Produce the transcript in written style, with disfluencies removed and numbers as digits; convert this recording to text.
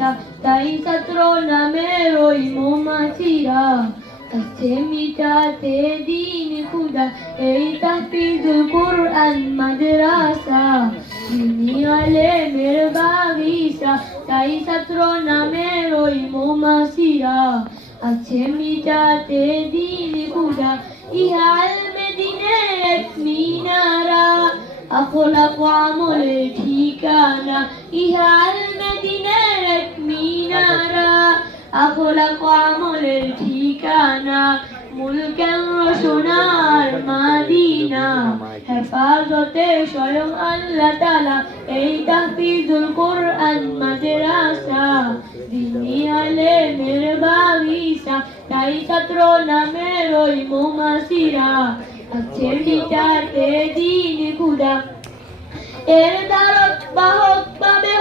বাগিচা, তাই ছাত্র নামের ওই মৌমাছিরা আছে মিটাতে দিন খুদা। এই তাহফিজুল কুরআন মাদ্রাসা, দিনী আলেমের বাগিচা, তাই ছাত্র নামের ওই মৌমাছিরা আছে মিটাতে দিন খুদা। ইহা আলমে দিনের এক মিনারা, আখলাক ও আমলের ঠিকানা। ইহা আলমে দিনের এক মিনারা, আখলাক ও আমলের ঠিকানা। মুলকের সোনার মাদিনা, হেফাজতে স্বয়ং আল্লাহ তাআলা। এই তাহফিজুল কুরআন মাদ্রাসা, দিনী আলেমের বাগিচা, তাই ছাত্র নামের ওই মৌমাছিরা আছে মিটাতে দিন খুদা। এর দ্বারা বাহক পাবে